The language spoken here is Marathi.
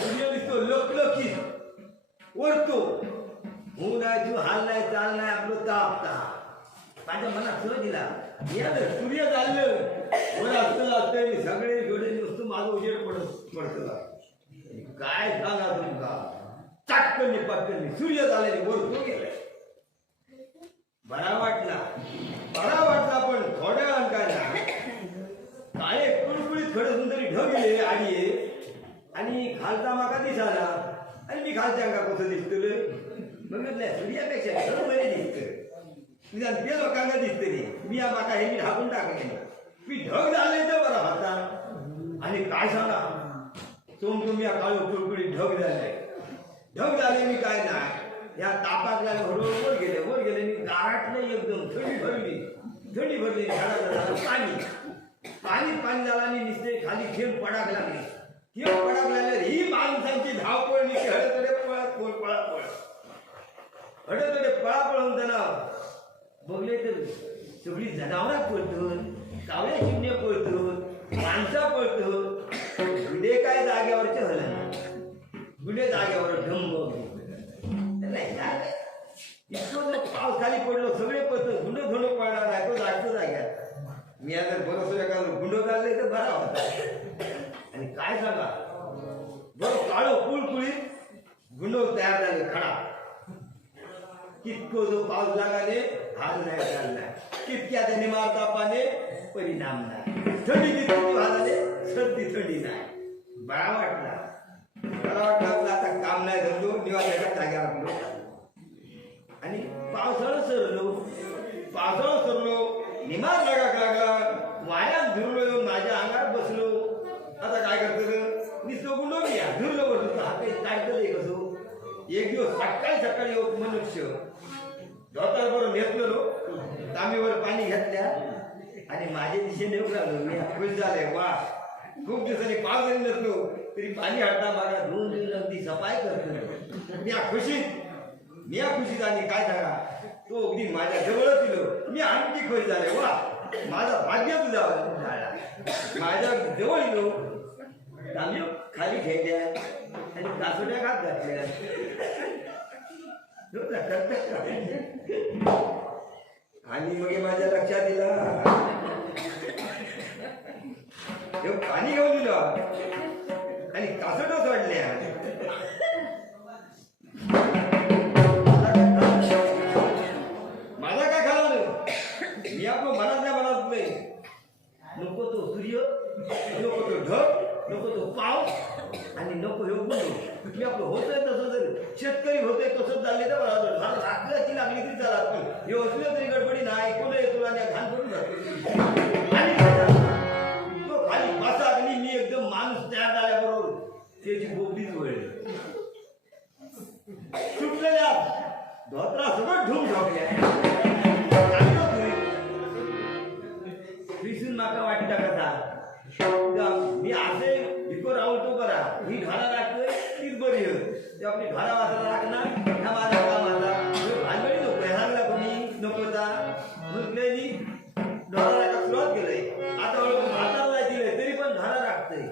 सूर्य दिसतो लखलखी वरतो हो नाही तू हाल नाही चाल नाही आपलं ताप ताप माझ्या मनात सहज दिला. या ना, सूर्य चाललं वर असतं असतं आणि सगळे जोडे नुसतं माझं उजेड पडत पडतं. काय सांगा तुमका चाटकन पाटकन सूर्य झाले वर तो गेलाय बरा वाटला बरा वाटला पण थोड्या वेळान काय ना काळे कुळकुळीत खडे सुंदरी ढग गेले आणि आणि खालता माका दिसाला आणि मी खालच्या अंगा कसं दिसतलं मग सूर्यापेक्षा ढग बरे दिसत निदान ते लोकांना दिसतली मी या माका हे मी ढाकून टाकले मी ढग झाले तर बरं हाता. आणि काय सांगा सोम तुम्ही या काळू कुळकुळीत ढग झाले ढग झाले मी काय नाही. या तापातल्या हळूहळू वर गेले. वर गेले मी गारटलं एकदम. थंडी भरली. थंडी भरली. झाडाला झालं पाणी. पाणी पाणी झालं आणि निसते खाली खेळ पडाक लागली. थेंब पडाक ही माणसांची धावपळ निघते हडतडे पळत कोण पळा पळ. हडतडे पळा पळून त्यांना बघले तर सगळी जनावरं पळतून कावळ्या चिमण्या पळतून माणसा पळतून गुडे काय जाग्यावरचे झाले गुडे जाग्यावर ढंब नाही इतकं पाऊस खाली पडलो सगळे पळतो गुंड धुंड पळणार नाही तो जागतो जाग्यात मी आता बरोबर एका गुंड काढले तर बरा होता. काय सांगा? बरं काळो कुळकुळी गुंड तयार झाले खडा. कितको जो पाऊस लागाले हाल नाही चालला. कितक्या त्याने मारता पाने परिणाम नाही. थंडी किती झाले सर्दी थंडी नाही. बरा वाटला. बरा वाटला आपला आता काम नाही धरलो निवास एका जाग्यावर आपलो आणि पावसाळा सरलो. पावसाळा सरलो. निमार लागाक लागला. वाऱ्यात धुरलो येऊन माझ्या अंगात बसलो आता काय करतो नुसतं गुंडो मी धुरलो बसलो हा काही काय करते कसो एक दिवस सकाळी सकाळी एक मनुष्य धोतर बरोबर घेतलेलो तांबीवर पाणी घेतल्या आणि माझ्या दिशेने येऊ लागलो मी खुश झाले वा. खूप दिवसांनी पाच जरी नसलो तरी पाणी हटता माझ्या दोन दिवस अगदी सफाई करतो मी या खुशीत मी या खुशीत आणि काय सांगा तो अगदी माझ्या जवळच दिलो मी आणखी खुश झाले वा. माझा भाग्य तुझा झाला. माझ्या जवळ येलो तांबी खाली ठेवल्या आणि कासोट्या खात घातल्या? झोपला, टक, टक, आणि मग माझ्या लक्षात दिला. हे पाणी घेऊन दिलं. आणि कासोट सोडल्या. मला काय खाला मी आपलं मनातल्या मनात नाही. नको तो सूर्य नको तो ढग. नको तो पाव. आणि नको हे गुंड मी आपलं होतंय तसं जर शेतकरी होते तसंच चालले तर मला राखल्याची लागली तरी चला पण हे असलं तरी गडबडी नाही. कोण येतो आणि घाण करून जातो. आणि तो खाली बसा आणि मी एकदम माणूस तयार झाल्याबरोबर त्याची बोबडीच वळली. सुटलेल्या धोत्रा सगळं ढूम ठोकल्या विसून माका वाटी टाकता मी असे इको राहून तो करा. ही घाला लागतोय तीच बरी ते आपली घाला वाचायला लागणार ह्या माझा काम आला भानगडी नको सांगला कोणी? नको जा. डोळा राखायला सुरुवात केलंय आता भारताला हाताला दिलंय तरी पण घाला राखतंय